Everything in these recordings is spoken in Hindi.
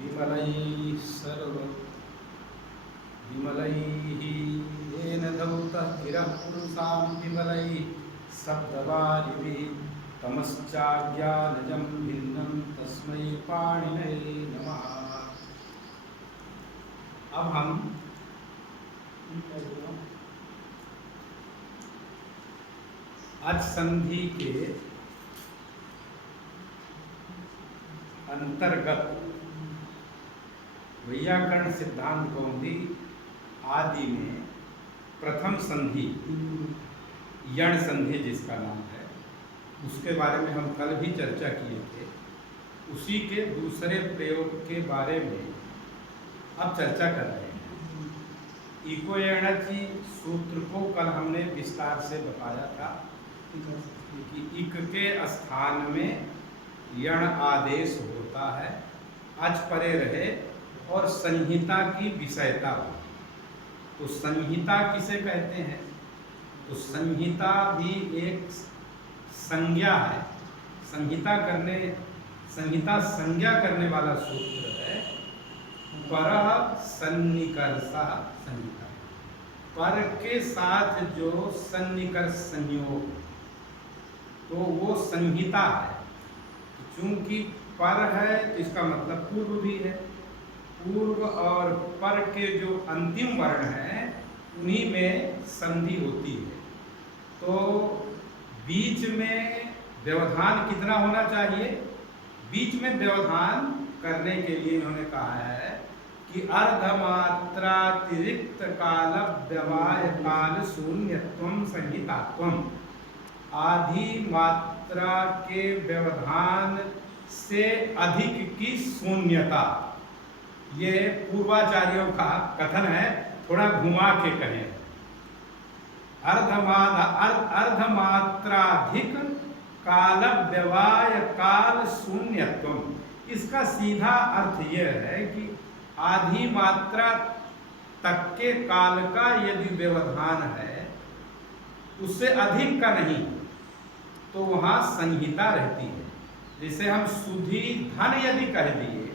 विमलैः सर्व विमलैः येन धौतः गिरः पुरुषां विमलैः शब्दवारिभिः तमश्चाज्ञानजं भिन्नं तस्मै पाणिनये नमः। अब हम आज संधि के अंतर्गत वैयाकरण सिद्धांत कौमुदी आदि में प्रथम संधि यण संधि जिसका नाम है, उसके बारे में हम कल भी चर्चा किए थे। उसी के दूसरे प्रयोग के बारे में अब चर्चा कर रहे हैं। इको यणचि सूत्र को कल हमने विस्तार से बताया था कि इक के स्थान में यण आदेश होता है, अच परे रहे और संहिता की विषयता हो। तो संहिता किसे कहते हैं? तो संहिता भी एक संज्ञा है। संहिता संज्ञा करने वाला सूत्र है। परः सन्निकर्षः संहिता, पर के साथ जो सन्निकर्ष संयोग, तो वो संहिता है। चूंकि पर है तो इसका मतलब पूर्व भी है। पूर्व और पर के जो अंतिम वर्ण हैं उन्हीं में संधि होती है। तो बीच में व्यवधान कितना होना चाहिए? बीच में व्यवधान करने के लिए इन्होंने कहा है कि अर्धमात्रातिरिक्त काल व्यवाय काल शून्यत्वम संहितात्वम। आधी मात्रा के व्यवधान से अधिक की शून्यता, ये पूर्वाचार्यों का कथन है। थोड़ा घुमा के कहें, अर्धमात्राधिक काल व्यवाय काल शून्यत्वम। इसका सीधा अर्थ यह है कि आधी मात्रा तक के काल का यदि व्यवधान है, उससे अधिक का नहीं, तो वहाँ संहिता रहती है। जैसे हम सुधी धन यदि कह दिए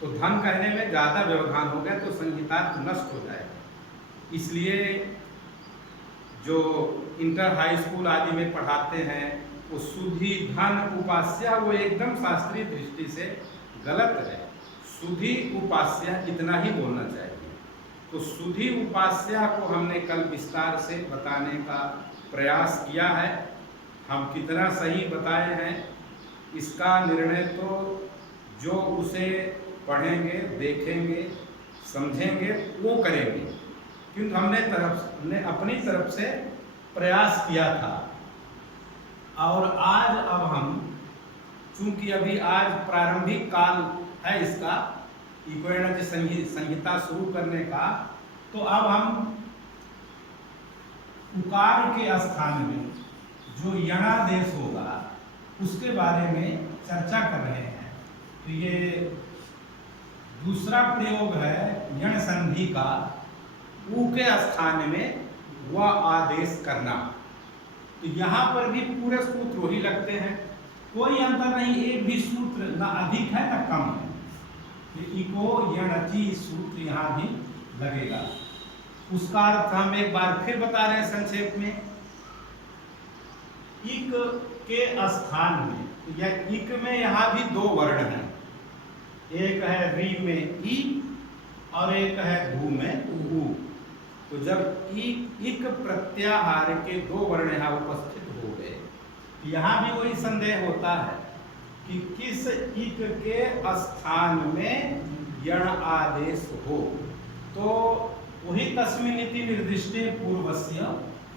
तो धन कहने में ज़्यादा व्यवधान हो गया तो संहिता नष्ट हो जाएगा। इसलिए जो इंटर हाई स्कूल आदि में पढ़ाते हैं वो सुधी धन उपास्य, वो एकदम शास्त्रीय दृष्टि से गलत है। सुधी उपास्य इतना ही बोलना चाहिए। तो सुधी उपास्य को हमने कल विस्तार से बताने का प्रयास किया है। हम कितना सही बताए हैं इसका निर्णय तो जो उसे पढ़ेंगे, देखेंगे, समझेंगे वो करेंगे, क्योंकि हमने अपनी तरफ से प्रयास किया था। और आज अब हम, चूंकि अभी आज प्रारंभिक काल है इसका इको यणचि संहिता शुरू करने का, तो अब हम उकार के स्थान में जो यणादेश होगा उसके बारे में चर्चा कर रहे हैं। तो ये दूसरा प्रयोग है यण संधि का, ऊ के स्थान में वह आदेश करना। तो यहाँ पर भी पूरे सूत्र वही लगते हैं, कोई अंतर नहीं। एक भी सूत्र ना अधिक है ना कम है। इको यणचि सूत्र यहाँ भी लगेगा। उसका अर्थ हम एक बार फिर बता रहे हैं संक्षेप में। इक के स्थान में या इक में यहाँ भी दो वर्ण हैं। एक है री में ई और एक है भू में ऊ। तो जब इक प्रत्याहार के दो वर्ण यहाँ उपस्थित हो गए, यहाँ भी वही संदेह होता है कि किस इक के स्थान में यण आदेश हो। तो वही तस्मिन्निति निर्दिष्टे पूर्वस्य,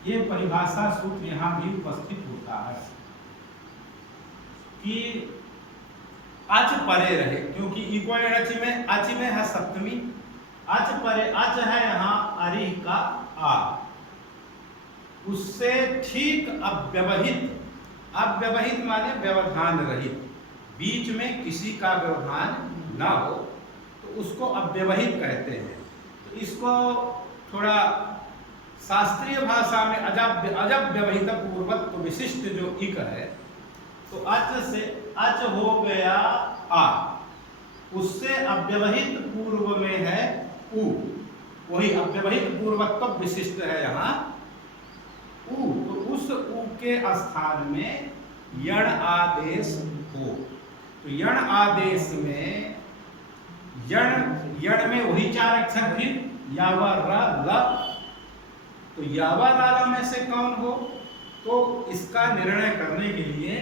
ये परिभाषा सूत्र यहाँ भी उपस्थित होता है कि अच परे रहे, क्योंकि इको यणचि में अच में है सप्तमी, अच परे, अच है यहाँ अरि का आ, उससे ठीक अव्यवहित, अव्यवहित माने व्यवधान रहित, बीच में किसी का व्यवधान ना हो तो उसको अव्यवहित कहते हैं। तो इसको थोड़ा शास्त्रीय भाषा में अजब व्यवहित पूर्वत्व विशिष्ट जो इक है, तो अच से अच हो गया आ, उससे अव्यवहित पूर्व में है उ, वही अव्यवहित पूर्वत्व विशिष्ट है यहाँ उ, तो उस उ के स्थान में यण आदेश हो। तो यण आदेश में यण में वही 4 अक्षर फिर यावा र ल, तो यावा राला में से कौन हो, तो इसका निर्णय करने के लिए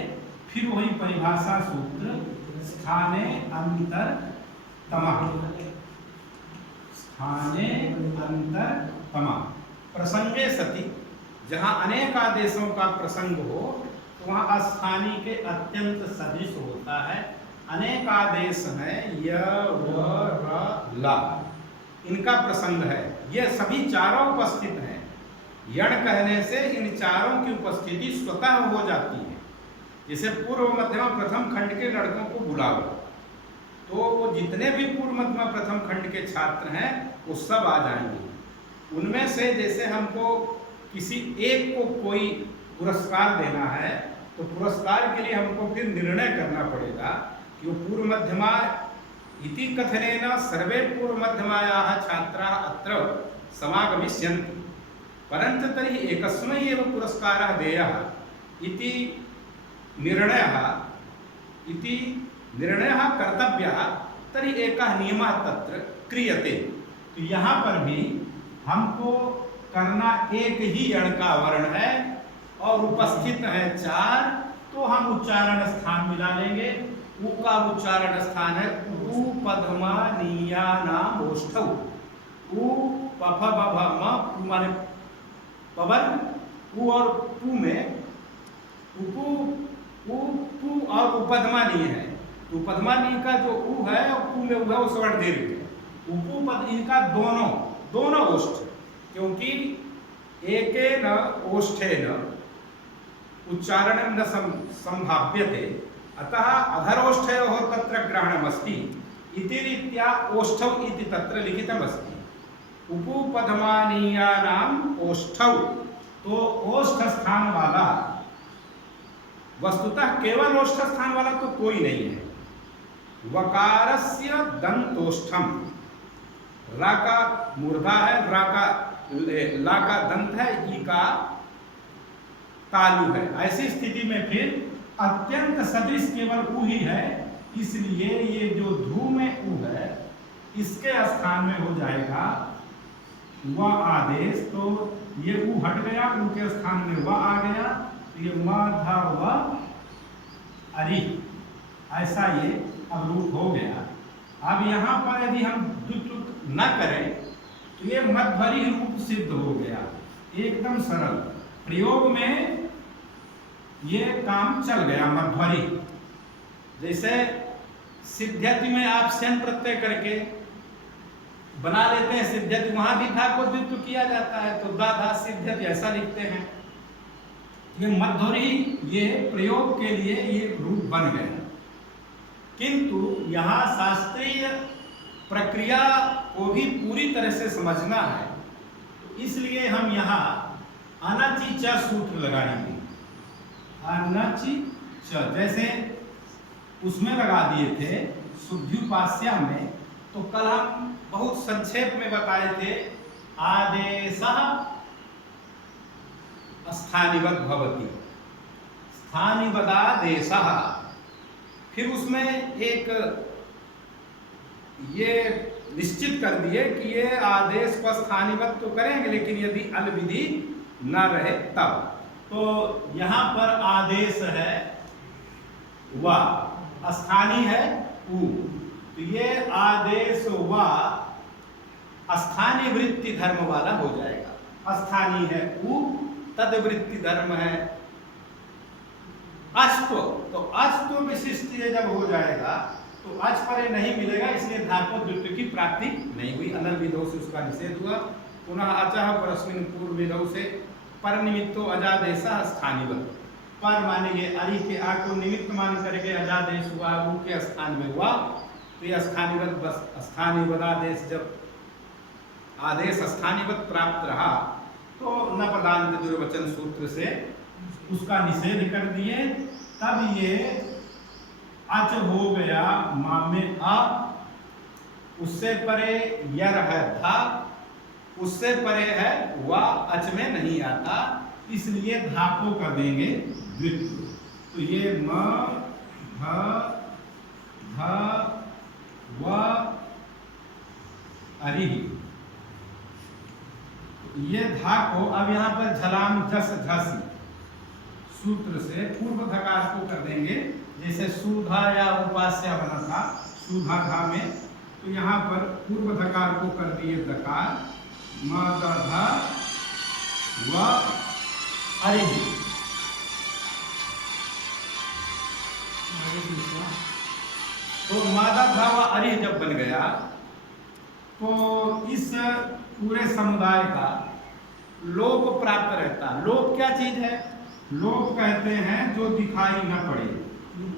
फिर वही परिभाषा सूत्र स्थाने अंतर तमा, स्थाने अंतर तमा प्रसंगे सति, जहाँ अनेक आदेशों का प्रसंग हो तो वहाँ स्थानीय के अत्यंत सदृश होता है। अनेक आदेश हैं य व र ला, इनका प्रसंग है, ये सभी चारों उपस्थित हैं। यण कहने से इन चारों की उपस्थिति स्वतः हो जाती है। जैसे पूर्व मध्यमा प्रथम खंड के लड़कों को बुलाओ, तो वो जितने भी पूर्व मध्यमा प्रथम खंड के छात्र हैं वो सब आ जाएंगे। उनमें से जैसे हमको किसी एक को कोई पुरस्कार देना है तो पुरस्कार के लिए हमको फिर निर्णय करना पड़ेगा कि वो पूर्व मध्यमा इति कथनेन सर्वे पूर्व मध्यमायाः छात्राः अत्र समागमिष्यन्ति, परन्तु तर्हि एकस्मै एव पुरस्कारः देयः इति निर्णयः कर्तव्यः, तर्हि एकः नियमः तत्र क्रियते। तो यहाँ पर भी हमको करना एक ही यण का वर्ण है और उपस्थित है 4, तो हम उच्चारण स्थान मिला लेंगे। उ का उच्चारण स्थान है उपधमानीया नाम ओष्ठौ, उ पफ बभ म माने पवन, उ और पु में उपु उ पु और उपधमानीय है। उपधमानीय का जो उ है और पु में उ है वो स्वर्ण दीर्घ है। उपु पद इनका दोनों ओष्ठ, क्योंकि एकेन ओष्ठेन उच्चारणं न संभाव्यते, अतः अधरोष्ठयोः तत्र ग्रहणमस्ति इति रीत्या ओष्ठौ इति तत्र लिखितमस्ति। उपपधमानीयानाम् ओष्ठौ, तो ओष्ठ स्थान वाला, वस्तुतः केवल ओष्ठ स्थान वाला तो कोई नहीं है। वकारस्य दंतोष्ठम, रा का मूर्धा है, ला का दंत है, ई का तालु है। ऐसी स्थिति में फिर अत्यंत सदृश केवल उ ही है, इसलिए ये जो धू में उ है इसके स्थान में हो जाएगा व आदेश। तो ये उ हट गया, उ के स्थान में व आ गया, तो ये म ध व अरि, ऐसा ये अब रूप हो गया। अब यहाँ पर यदि हम द्वित्व न करें तो ये मध्वरी रूप सिद्ध हो गया, एकदम सरल प्रयोग में ये काम चल गया। मध्वरी जैसे सिद्ध्यति में आप शन प्रत्यय करके बना लेते हैं सिद्ध्यति, वहां भी धा को द्वित्व किया जाता है, तो दा धा सिद्ध्यति ऐसा लिखते हैं। ये मध्वरी ये प्रयोग के लिए ये रूप बन गया, किंतु यहाँ शास्त्रीय प्रक्रिया को भी पूरी तरह से समझना है, तो इसलिए हम यहाँ अनचि च सूत्र लगाएंगे। अनचि च जैसे उसमें लगा दिए थे शुद्ध्युपास्या में, तो कल हम बहुत संक्षेप में बताए थे आदेशः स्थानिवत् भवति, स्थानिवदादेशः। फिर उसमें एक ये निश्चित कर दिए कि ये आदेश को स्थानिवत् तो करेंगे, लेकिन यदि अल विधि न रहे तब। तो यहाँ पर आदेश है वा, स्थानीय है उ, तो ये आदेश वा स्थानीय वृत्ति धर्म वाला हो जाएगा। स्थानीय है उ, तद वृत्ति धर्म है अश्व, तो अश्व विशिष्ट ये जब हो जाएगा तो अच पर नहीं मिलेगा, इसलिए धातु द्वित्व की प्राप्ति नहीं हुई, अनल विधौ से उसका निषेध हुआ। पुनः अचः परस्मिन् पूर्व विधौ से पर निमित्तो अजादेशः स्थानिवत्, पर मानेंगे अरि के आ को निमित्त मान करके अजादेश हुआ, उ के स्थान में हुआ, तो यह स्थानिवत् बस स्थानिवदादेश जब आदेश स्थानिवत् प्राप्त रहा तो न पदांत दुर्वचन सूत्र से उसका निषेध कर दिए, तब ये अच हो गया मा में अ उससे परे यर है धा, उससे परे है वा, अच में नहीं आता, इसलिए धा को कर देंगे द्वित्व। तो ये म ध ध व अरि, ये धा को अब यहाँ पर झलाम झस झसी सूत्र से पूर्व धकार को कर देंगे, जैसे सुधा या उपास्य बना था सुधा धा में, तो यहाँ पर पूर्व धकार को कर दिए दकार, म द ध व अरि। तो मादा धा व अरि जब बन गया तो इस पूरे समुदाय का लोप प्राप्त रहता। लोप क्या चीज है? लोप कहते हैं जो दिखाई न पड़े।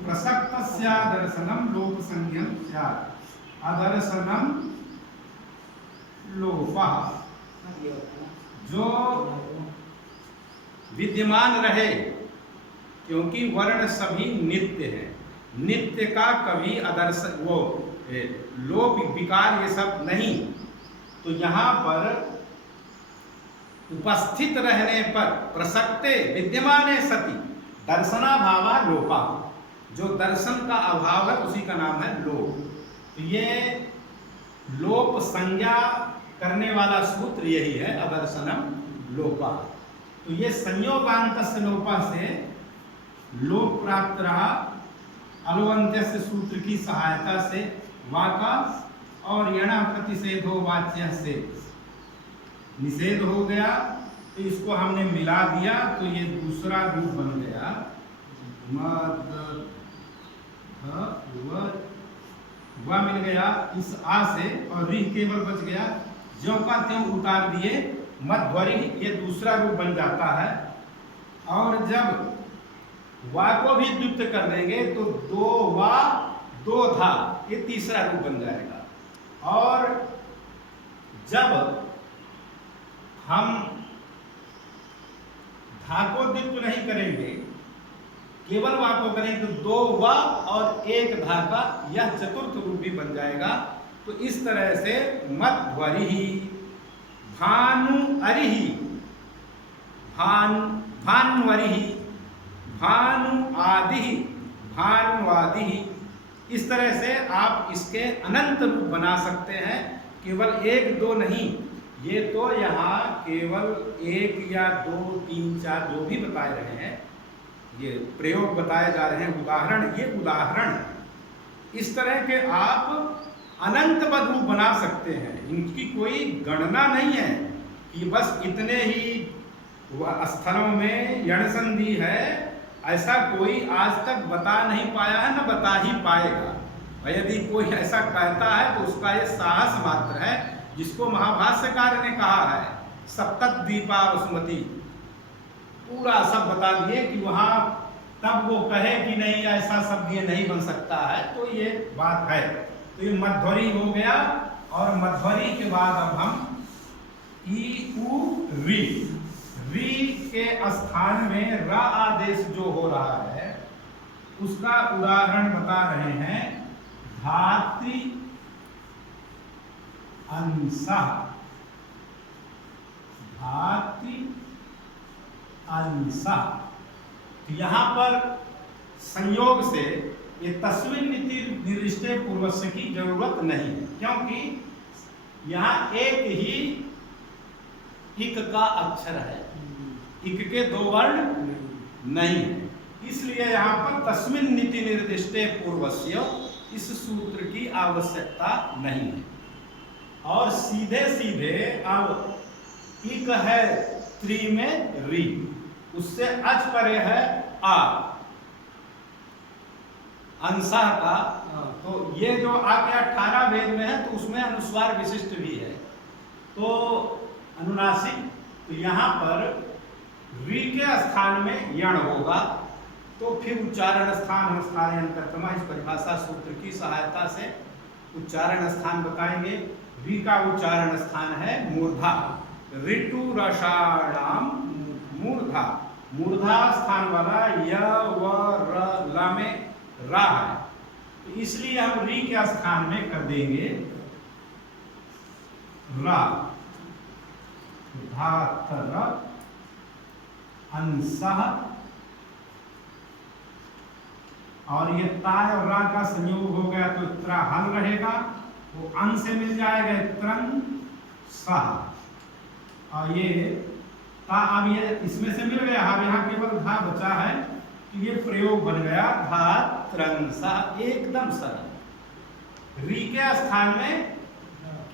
प्रसक्तस्य दर्शनम लोप संज्ञम स्यात्, अदर्शनम लोपः। जो विद्यमान रहे, क्योंकि वर्ण सभी नित्य है, नित्य का कभी अदर्श वो लोप विकार ये सब नहीं। तो यहाँ पर उपस्थित रहने पर प्रसक्ते विद्यमाने सति दर्शनाभावा लोपा, जो दर्शन का अभाव है उसी का नाम है लोप। तो ये लोप संज्ञा करने वाला सूत्र यही है, अदर्शनम लोपा। तो ये संयोगांतस्य लोपा से लोप प्राप्त रहा, अलवंत्यस्य सूत्र की सहायता से वाका, और यणा प्रतिषेधो वाच्य से निषेध हो गया। तो इसको हमने मिला दिया तो ये दूसरा रूप बन गया, व मिल गया इस आ से, और रि केवल बच गया, ज्यों का त्यों उतार दिए मध्वरि, ये दूसरा रूप बन जाता है। और जब वा को भी द्वित्व कर देंगे तो दो वा दो धा, ये तीसरा रूप बन जाएगा। और जब हम धा को द्वित्व नहीं करेंगे, केवल वा को करेंगे, तो दो वा और एक धा का यह चतुर्थ रूप भी बन जाएगा। तो इस तरह से मध्वरिहि, भानु अरिहि, भान्वरिहि, भानु आदिहि, भानुआदिहि, इस तरह से आप इसके अनंत रूप बना सकते हैं, केवल एक दो नहीं। ये तो यहाँ केवल एक या दो तीन चार जो भी बताए रहे हैं, ये प्रयोग बताए जा रहे हैं, उदाहरण, ये उदाहरण। इस तरह के आप अनंत पद रूप बना सकते हैं, इनकी कोई गणना नहीं है कि बस इतने ही स्थलों में यण संधि है, ऐसा कोई आज तक बता नहीं पाया है, न बता ही पाएगा। और यदि कोई ऐसा कहता है तो उसका ये साहस मात्र है, जिसको महाभाष्यकार ने कहा है सप्तद्वीपा वसुमती, पूरा सब बता दिए कि वहाँ तब वो कहे कि नहीं ऐसा शब्द ये नहीं बन सकता है, तो ये बात है। तो ये मध्वरि हो गया, और मध्वरि के बाद अब हम ई उ री, री के स्थान में र आदेश जो हो रहा है उसका उदाहरण बता रहे हैं। धात्री अंशः, धात्री अंशः। यहाँ पर संयोग से ये तस्मिन् नीति निर्दिष्टे पूर्वस्य की जरूरत नहीं है, क्योंकि यहाँ एक ही इक का अक्षर है, इक के दो वर्ण नहीं है, इसलिए यहाँ पर तस्मिन् नीति निर्दिष्टे पूर्वस्य इस सूत्र की आवश्यकता नहीं है। और सीधे सीधे अब इक है त्रि में री, उससे अच परे है आ अंशा का, तो ये जो आगे 18 वेद में है तो उसमें अनुस्वार विशिष्ट भी है, तो अनुनासिक। तो यहाँ पर री के स्थान में यण होगा, तो फिर उच्चारण स्थान स्थानांतरतमा, इस परिभाषा सूत्र की सहायता से उच्चारण स्थान बताएंगे। री का उच्चारण स्थान है मूर्धा, ऋतु रसाणाम मूर्धा, मूर्धा स्थान वाला य व र ला में रा है, तो इसलिए हम री के स्थान में कर देंगे रा, धातर अंशः, और ये ताय और रा का संयोग हो गया तो त्रा हल रहेगा, वो अं से मिल जाएगा त्रन सह, और ये ता अब ये इसमें से मिल गया, अब यहाँ केवल धा बचा है, तो ये प्रयोग बन गया धा त्रन सह, एकदम सरल। री के स्थान में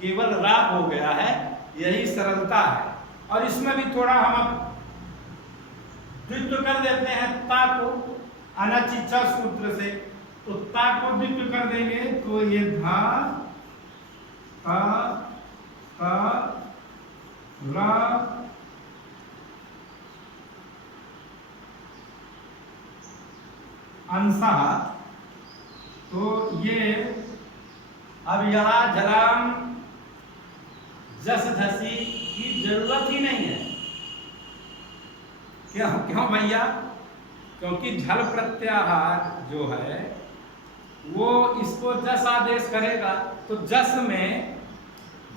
केवल रा हो गया है, यही सरलता है। और इसमें भी थोड़ा हम द्वित्व कर देते हैं ता को अनचिचा सूत्र से, तो ता को द्वित्व कर देंगे तो ये धा ता ता रा अंशः, तो ये अब यहाँ जलाम जस धसी की जरूरत ही नहीं है। क्यों क्यों भैया? क्योंकि झल प्रत्याहार जो है वो इसको जस आदेश करेगा, तो जस में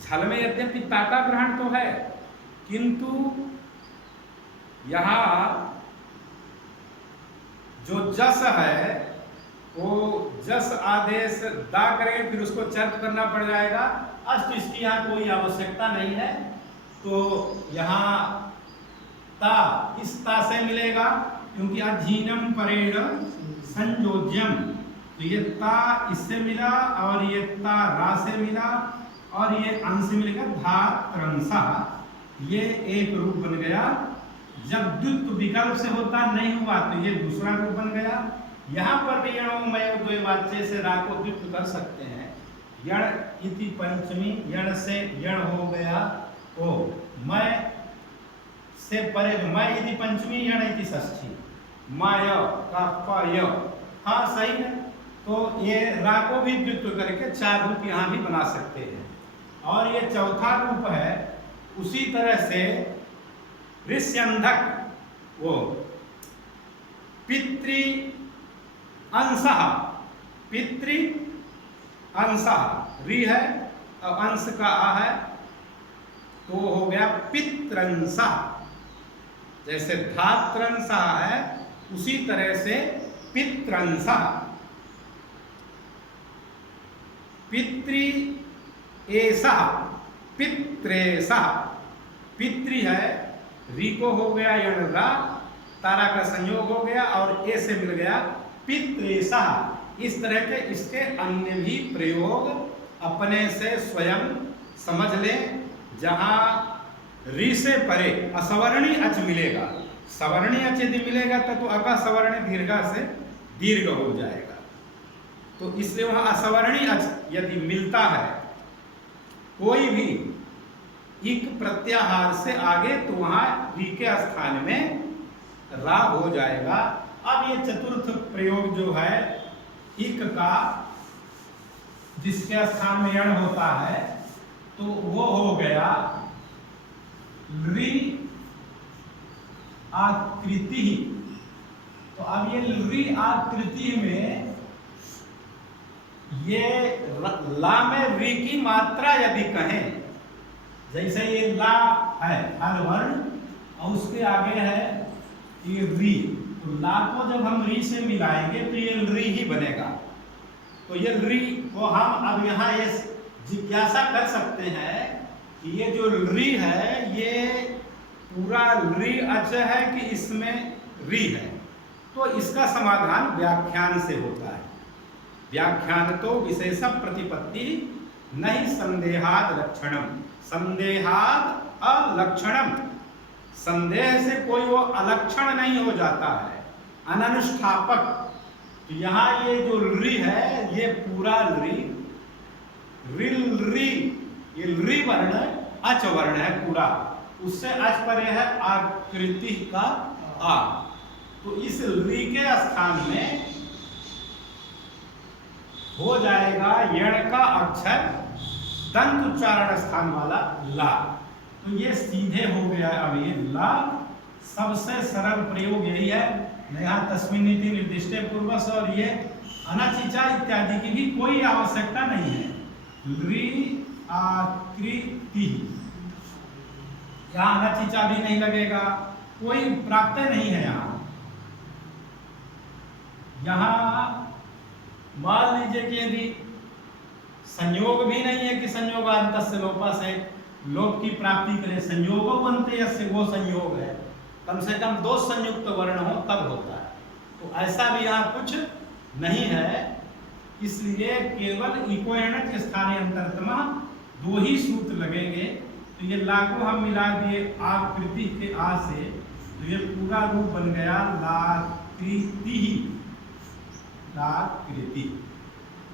झल में यद्यपि ता का ग्रहण तो है, किंतु यहाँ जो जस है वो जस आदेश दा करेंगे, फिर उसको चर्त करना पड़ जाएगा, अस्त इसकी यहाँ कोई आवश्यकता नहीं है। तो यहाँ ता इस ता से मिलेगा, क्योंकि अधीनम परेण संयोज्यम, तो ये ता इससे मिला और ये ता रा से मिला और ये अंश मिलेगा धा त्रंसः, ये एक रूप बन गया। जब द्वित्व विकल्प से होता नहीं हुआ तो ये दूसरा रूप बन गया। यहाँ पर भी यणोमय द्वैवाच्य से रा को द्वित्व कर सकते हैं। यण इति पंचमी, यण से यण हो गया ओ, मैं से परे मैं इति पंचमी, यण इति षष्ठी, माय का पय, हाँ सही है। तो ये रा को भी द्वित्व करके चार रूप यहाँ भी बना सकते हैं। और ये चौथा रूप है उसी तरह से ऋष्यंधक, वो पितृ अंशः, पितृ अंशः री है और अंश का आ है, तो हो गया पितृंशः। जैसे धात्रंशः है उसी तरह से पितृंशः। पितृ एषः पित्रेशः, पितृ है, री को हो गया यण रा, तारा का संयोग हो गया और ए से मिल गया पितृेशः। इस तरह के इसके अन्य भी प्रयोग अपने से स्वयं समझ लें। जहाँ री से परे असवर्णी अच मिलेगा, सवर्णी अच यदि मिलेगा तो अका सवर्णी दीर्घा से दीर्घ हो जाएगा, तो इसलिए वहाँ असवर्णी अच यदि मिलता है कोई भी इक प्रत्याहार से आगे, तो वहाँ री के स्थान में रा हो जाएगा। अब ये चतुर्थ प्रयोग जो है इक का, जिसके स्थान में यण होता है, तो वो हो गया री आकृति। तो अब ये री आकृति में ये ला में री की मात्रा यदि कहें, जैसे ये ला है हल वर्ण और उसके आगे है ये री, तो ला को जब हम री से मिलाएंगे तो ये री ही बनेगा। तो ये री को हम अब यहाँ ये जिज्ञासा कर सकते हैं कि ये जो री है ये पूरा री अच है कि इसमें री है, तो इसका समाधान व्याख्यान से होता है। व्याख्यान तो विशेष प्रतिपत्ति नहीं संदेहाद लक्षणम, संदेहाद अलक्षणम, संदेह से कोई वो अलक्षण नहीं हो जाता है, अननुष्ठापक। तो यहाँ ये जो री है ये पूरा री, रिल री, ये री वर्ण अच वर्ण है पूरा, उससे अच पर है आकृति का आ, तो इस री के स्थान में हो जाएगा यण का अक्षर दंत उच्चारण स्थान वाला ला। तो ये सीधे हो गया। अब ये ला सबसे सरल प्रयोग यही है, यहाँ तस्मिन्निति निर्दिष्टे पूर्वस और ये अनचिचा इत्यादि की भी कोई आवश्यकता नहीं है। लृ आकृति, यहाँ नचीचा भी नहीं लगेगा, कोई प्राप्त नहीं है यहाँ मान लीजिए कि यदि संयोग भी नहीं है कि संयोगांतस्य लोपा से लोप की प्राप्ति करे, संयोगो बनते यस्य वो संयोग है, कम से कम दो संयुक्त वर्ण हो तब होता है। तो ऐसा भी यहाँ कुछ नहीं है, इसलिए केवल इकोएणच स्थाने अंतरतमा दो ही सूत्र लगेंगे। तो ये ला को हम मिला दिए आकृति के आ से, तो ये पूरा रूप बन गया लाकृति, लाकृति।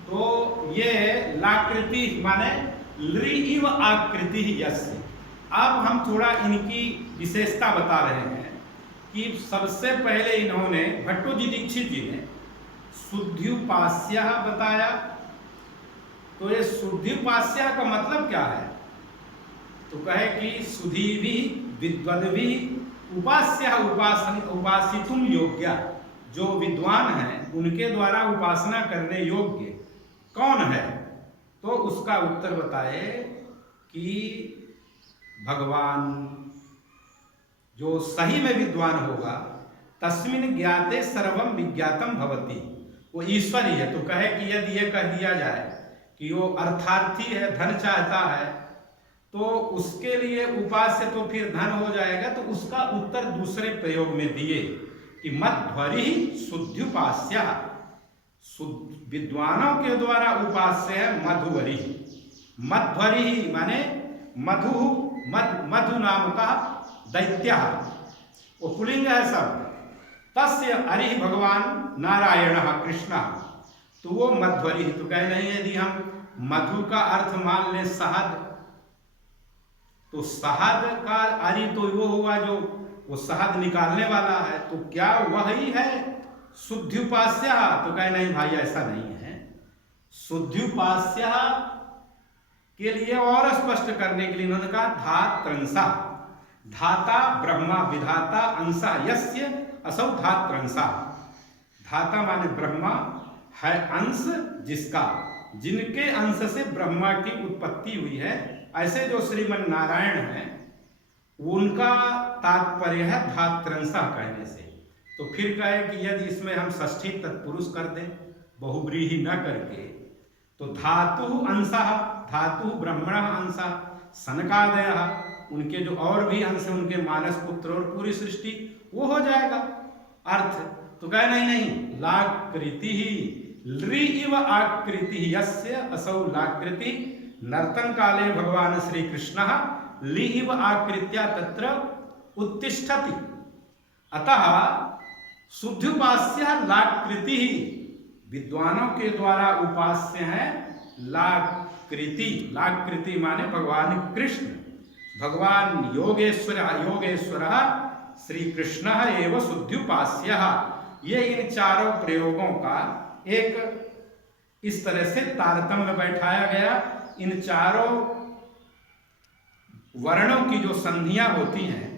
तो ये लाकृति माने लृ इव आकृति यस्य। अब हम थोड़ा इनकी विशेषता बता रहे हैं कि सबसे पहले इन्होंने भट्टोजी दीक्षित जी ने शुद्ध्युपास्य बताया। तो ये शुद्ध्युपास्य का मतलब क्या है? तो कहे कि सुधी भी विद्वद भी उपास्य उपासितुम योग्य, जो विद्वान हैं उनके द्वारा उपासना करने योग्य कौन है? तो उसका उत्तर बताए कि भगवान जो सही में विद्वान होगा, तस्मिन् ज्ञाते सर्वम विज्ञातम भवति, वो ईश्वर ही है। तो कहे कि यदि ये कह दिया जाए कि वो अर्थार्थी है, धन चाहता है, तो उसके लिए उपास्य तो फिर धन हो जाएगा। तो उसका उत्तर दूसरे प्रयोग में दिए कि मध्वरि शुद्ध्युपास्य, विद्वानों के द्वारा उपास्य है मधुवरी। मध्वरि माने मधु, मधु नाम का दैत्य, वो पुलिंग है सब। तस्य हरि भगवान नारायण कृष्ण, तो वो मध्वरि। तो कह नहीं, यदि हम मधु का अर्थ मान ले शहद, तो शहद का अरि तो वो हुआ जो वो शहद निकालने वाला है, तो क्या वही है शुद्ध्युपास्य? तो कहे नहीं भाई, ऐसा नहीं है। शुद्ध्युपास्य के लिए और स्पष्ट करने के लिए उन्होंने कहा धात्रंसा, धाता ब्रह्मा विधाता अंसा यस्य असौ धात्रंसा। धाता माने ब्रह्मा है, अंश जिसका, जिनके अंश से ब्रह्मा की उत्पत्ति हुई है। ऐसे जो श्रीमन नारायण हैं उनका तात्पर्य है धात्रंसा कहने से। तो फिर कहे कि यदि इसमें हम षष्ठी तत्पुरुष कर दें, बहुव्रीहि न करके, तो धातु अंशः, धातु ब्रह्मण अंशः, सनकादय, उनके जो और भी अंश हैं, उनके मानस पुत्र और पूरी सृष्टि, वो हो जाएगा अर्थ। तो कहे नहीं, लाकृति ही लृ इव आकृति यस्य असौ लाकृति, नर्तन काले भगवान श्री कृष्ण लि इव आकृत्या तत्र उत्तिष्ठति, अतः शुद्ध्युपास्य लाकृति, विद्वानों के द्वारा उपास्य है लाकृति। लाकृति माने भगवान कृष्ण, भगवान योगेश्वर, योगेश्वर श्री कृष्ण एवं शुद्ध्युपास्य। ये इन चारों प्रयोगों का एक इस तरह से तारतम्य बैठाया गया। इन चारों वर्णों की जो संधियां होती हैं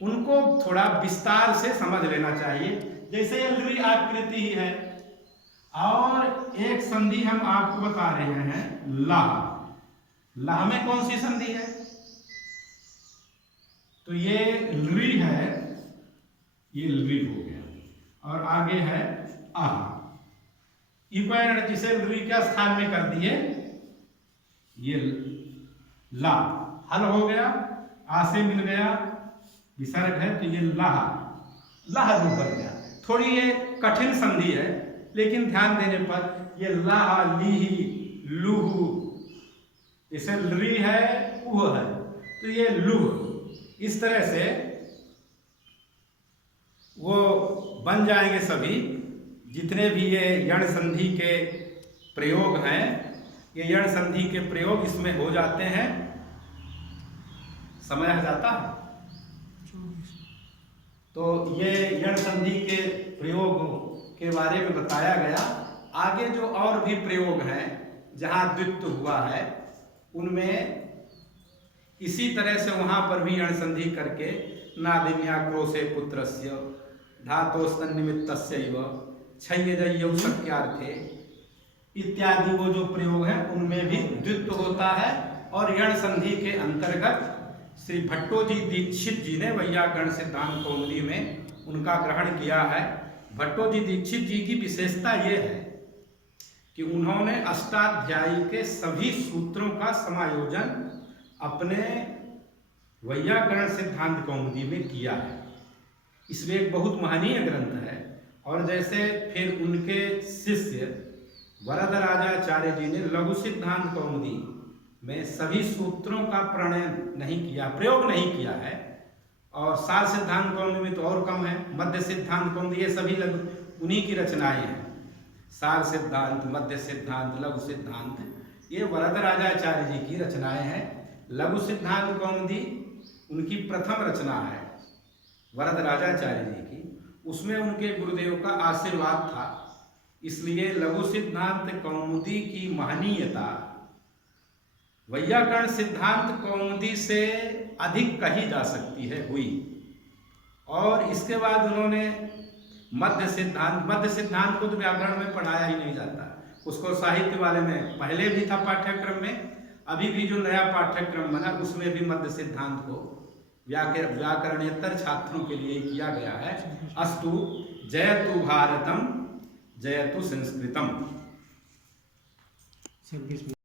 उनको थोड़ा विस्तार से समझ लेना चाहिए। जैसे ये लृ आकृति ही है, और एक संधि हम आपको बता रहे हैं लाह। लाह में कौन सी संधि है? तो ये लृ है, ये लृ हो गया, और आगे है आह। इक्वैन जिसे लृ के स्थान में कर दिए, ये ला, हल हो गया, आ से मिल गया, विसर्ग है, तो ये लाह, लाह जो बन गया। थोड़ी ये कठिन संधि है, लेकिन ध्यान देने पर ये लाह, लीही, लूहू, इसे लृ है, उह है, तो ये लूह, इस तरह से वो बन जाएंगे सभी। जितने भी ये यण संधि के प्रयोग हैं, ये यण संधि के प्रयोग इसमें हो जाते हैं। समय आ जाता है, तो ये यण संधि के प्रयोग के बारे में बताया गया। आगे जो और भी प्रयोग हैं जहाँ द्वित्व हुआ है, उनमें इसी तरह से वहाँ पर भी यण संधि करके नादिन्या क्रोशे पुत्रस्य धातोस्तन्निमित्तस्यैव छय्यजयौ शक्यार्थे इत्यादि वो जो प्रयोग है उनमें भी द्वित्व होता है। और यण संधि के अंतर्गत श्री भट्टोजी दीक्षित जी ने वैयाकरण सिद्धांत कौमुदी में उनका ग्रहण किया है। भट्टोजी दीक्षित जी की विशेषता ये है कि उन्होंने अष्टाध्यायी के सभी सूत्रों का समायोजन अपने वैयाकरण सिद्धांत कौमुदी में किया है। इसमें एक बहुत महनीय ग्रंथ है। और जैसे फिर उनके शिष्य वरदराजाचार्य जी ने लघु सिद्धांत कौमुदी में सभी सूत्रों का प्रणयन नहीं किया, प्रयोग नहीं किया है। और सार सिद्धांत कौमुदी में तो और कम है। मध्य सिद्धांत कौमुदी ये सभी उन्हीं की रचनाएं हैं। सार सिद्धांत, मध्य सिद्धांत, लघु सिद्धांत ये वरदराजाचार्य जी की रचनाएं हैं। लघु सिद्धांत कौमुदी उनकी प्रथम रचना है वरदराजाचार्य जी की। उसमें उनके गुरुदेव का आशीर्वाद था, इसलिए लघु सिद्धांत कौमुदी की महनीयता वैयाकरण सिद्धांत कौमुदी से अधिक कही जा सकती है हुई। और इसके बाद उन्होंने मध्य सिद्धांत को तो व्याकरण में पढ़ाया ही नहीं जाता, उसको साहित्य वाले में पहले भी था पाठ्यक्रम में, अभी भी जो नया पाठ्यक्रम बना उसमें भी मध्य सिद्धांत को व्याकरणेतर छात्रों के लिए किया गया है। अस्तु जयतु भारतम जयतु संस्कृतम।